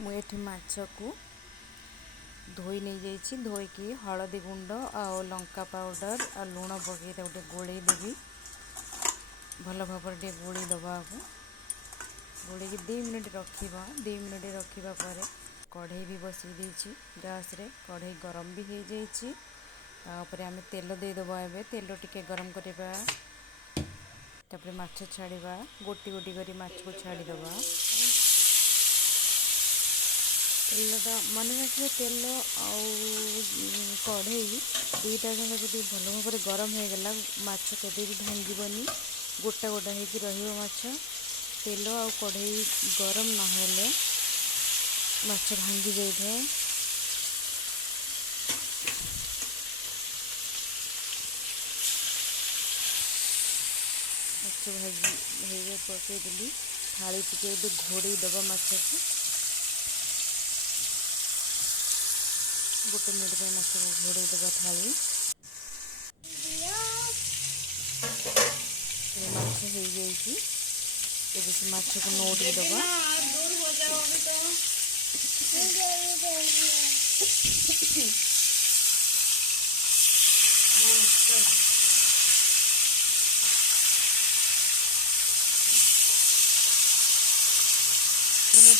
मुझे माछ को धोई नहीं जाइए धोईकी हलदी गुंड आ लंका पाउडर आ लुण पकई गोटे गोलई देवी भल भाव गोली दबा गोली 2 मिनट रखा 2 मिनट रखा पर कढ़ई भी बसई देछि गैस रे कढ़ई गरम भी हो जाइए तापर आम तेल देदेबा एवं तेल टिके गरम करवा तापर माछ छाड़ा गोटी गोटी करी माछ को छाड़ीदबा तेलटा मन रखिए तेल कढ़ई दुईटा जाक जब भल भाव गरम हो गला माछ केबे भी भांगनी गोटा गोटा होगी रछ तेल आ कढ़ई गरम नहेले माछ भांगी जाए माछ भाजी पकईदेली थाली टिके घोड़े दबा माछ को गोटे मिनट में माछ को घोड़े दबा थाली माछ हो जाइए से माछ को नोटी दबा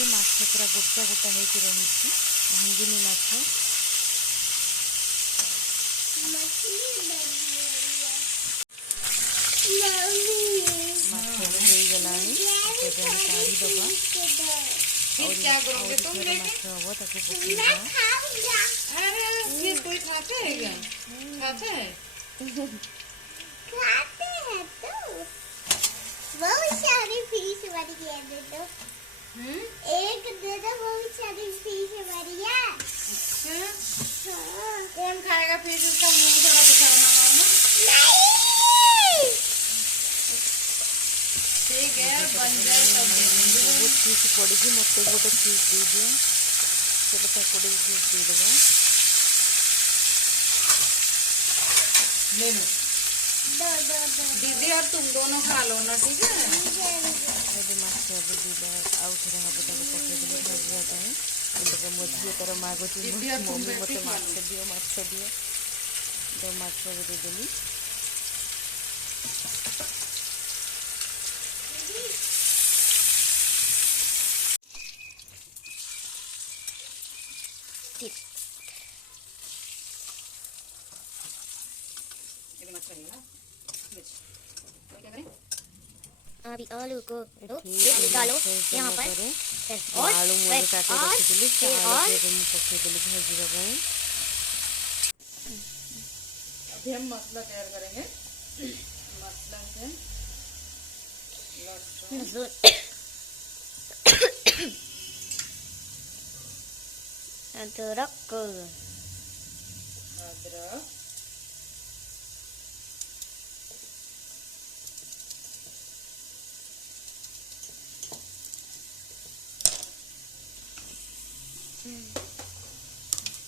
माछ पूरा गोटा गोटा होती रही भांगिनी माछ गला काढ़ीदबा माछ हम ताको बहुत सारी फिश बन गई दे दो एक दे दो बहुत सारी फिश बढ़िया कौन खाएगा फिश उसका मुंह थोड़ा दिखा बनाओ ना नहीं ठीक है बन जाए तब दे देंगे बहुत फिश पड़ी मत गोटे फिश दे दिया छोटे पकड़ी फिश देदेबा ले लो दो दो दो दीदी और तुम दोनों खा लो ना ठीक है माछ आउ थे हम पकईदेली भाजवाई मो झी तार मागुच मम्मी मत माछ दियो तो माछ देदेली अभी आलू को डालो यहाँ पर और आलू मुझे काटे रखी पकईदेली भाजवा अभी हम मसाला तैयार करेंगे मसाला से लहसुन अदरक अदरक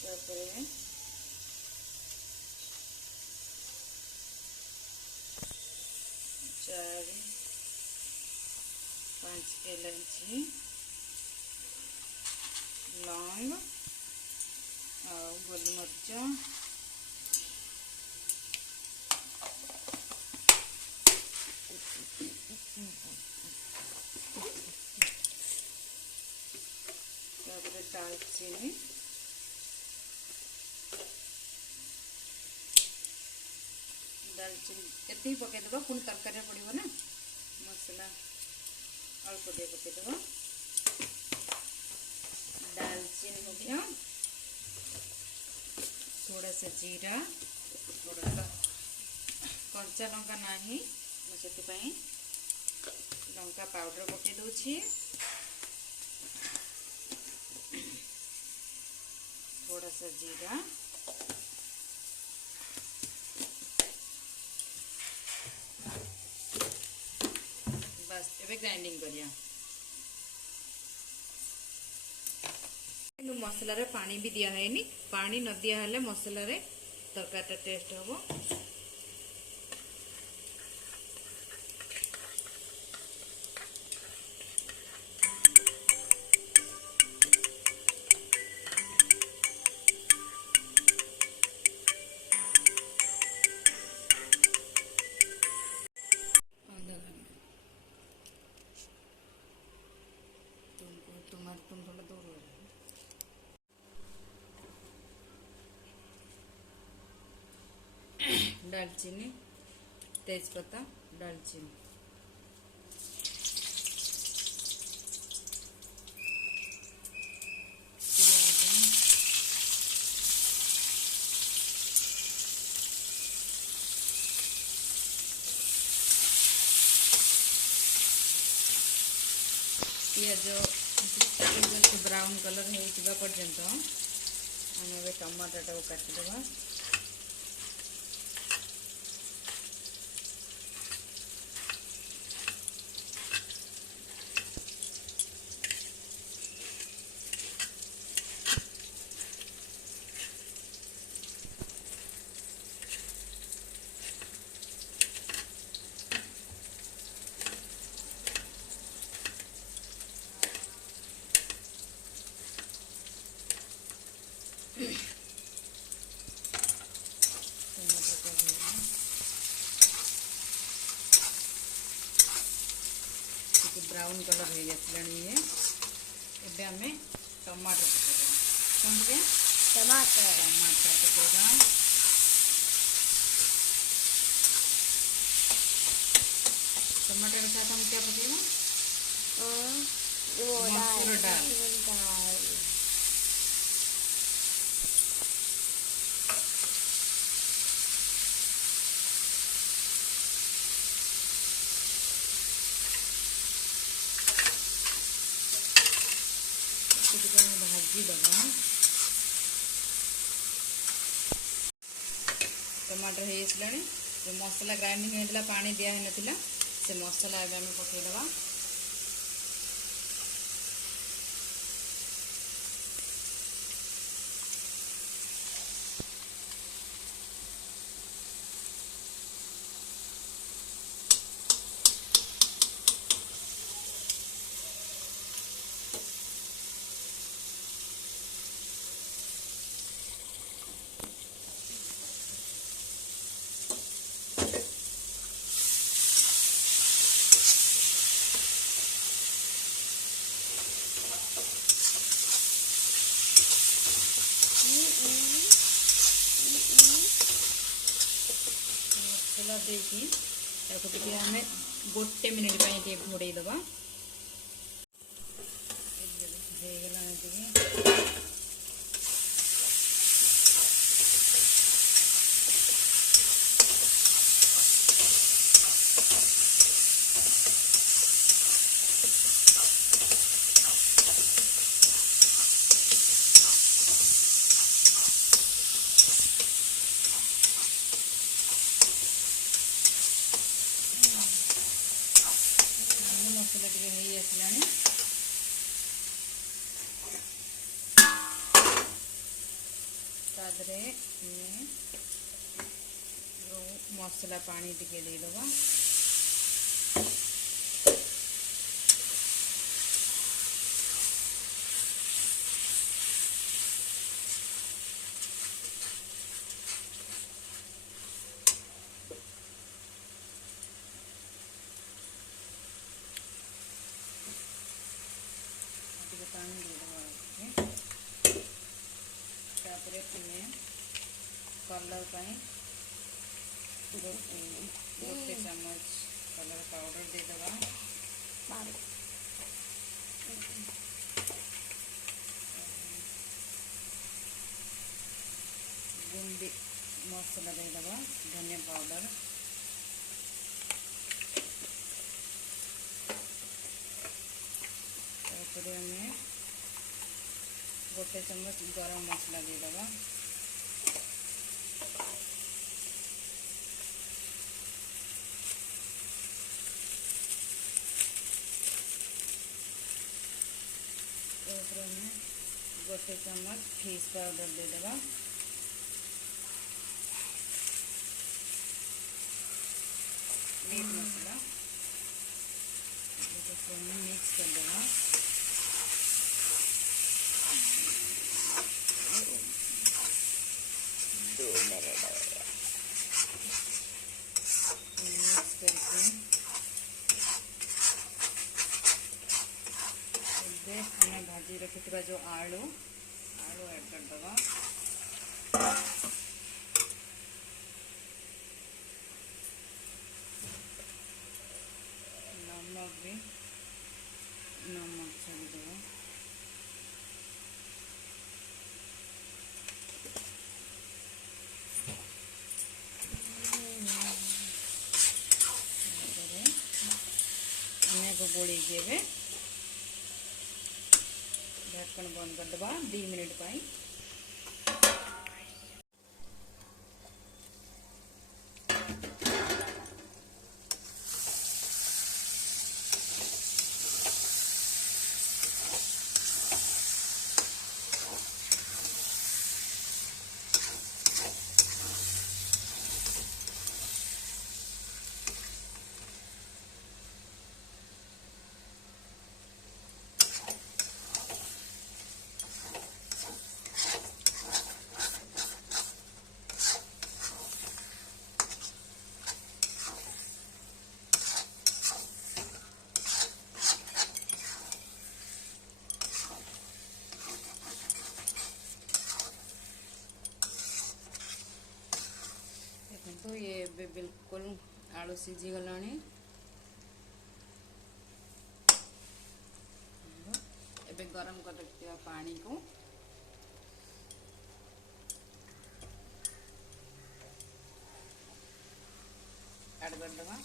तापरे 4-5 इलायची लौंग और गोलमरीच दालचीनी एति पकईदेव पुणी तरकारी पड़ो ना मसला अल्प टे पकईदेव दालचीनी हो गया थोड़ा सा जीरा थोड़ा सा कंचा लंका नहीं मुझे लंका पाउडर पकई दूची थोड़ा सा जीरा बस एबे ग्राइंडिंग करिया मसला रे पानी भी दिया है नी पानी न दिया हले मसला रे तरकारीटा टेस्ट हबो दालचीनी तेजपत्ता दालचीनी पियाज ब्राउन कलर हो पर्यंत आम टमाटो टाक काटिदेवा ब्राउन कलर हो गया ये एबे आमे टमाटर पकेइबा कौन के टमाटर पकेइबा टमाटर के साथ हम क्या पकेइबा मसूर दाल भाजी दबा टमाटर हो जो मसला ग्राइंडिंग होता पानी दिया ना से मसला एवं पकईदबा मसला देखिए आम गोटे मिनिट घोड़े दबा मसला टे आसलानी तादरे मसला पानी टिके देदबा पानी देदबा तापरे पुणे कलर गोटे चम्मच कलर पाउडर देदबा गुंडी मसला देदबा धनिया पाउडर आम गोटे चम्मच गरम मसला देदबा गोटे चम्मच फिश पाउडर देदबा मीट मसला मिक्स कर देगा मिक्स करके हमें भाजी रखी जो आलू ऐड कर दबा ଟିକେ ନମକ ଛାଡ଼ିଦେବା। गोलेकी एवं ढक्कन बंद करदे 2 मिनिट पाई। तो ये बिल्कुल आलू सीझी गलानी। एबे गरम कर रखिए पानी को ऐड कर देवा।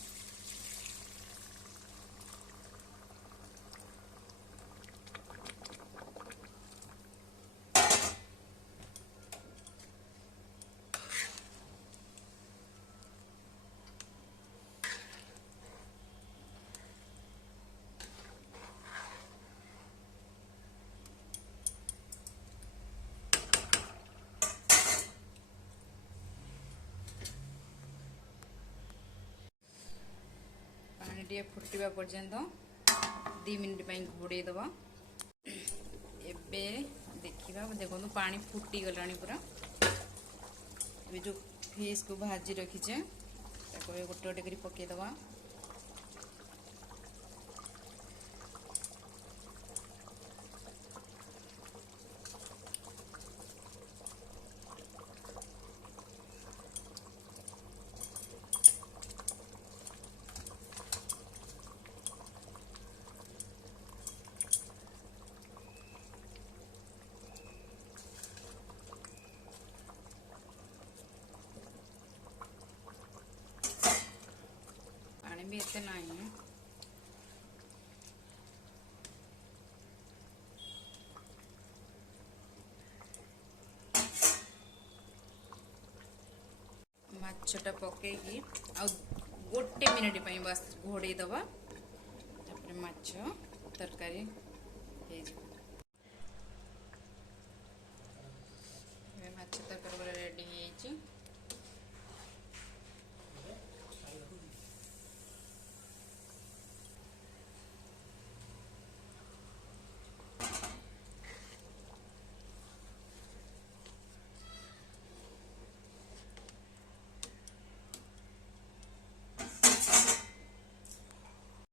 फुटवा पर्यंत 2 मिनिट घोड़े दबा। एबे देखिबा देखो पानी फुटी गलानी पूरा। ये जो फिश को भाजी रखीचे गोटे गोटे करी पके दबा। भी इतने नहीं है। माछटा पकईकी आ गोटे मिनिट बस घोड़े दबा। माछ तरकारी हो।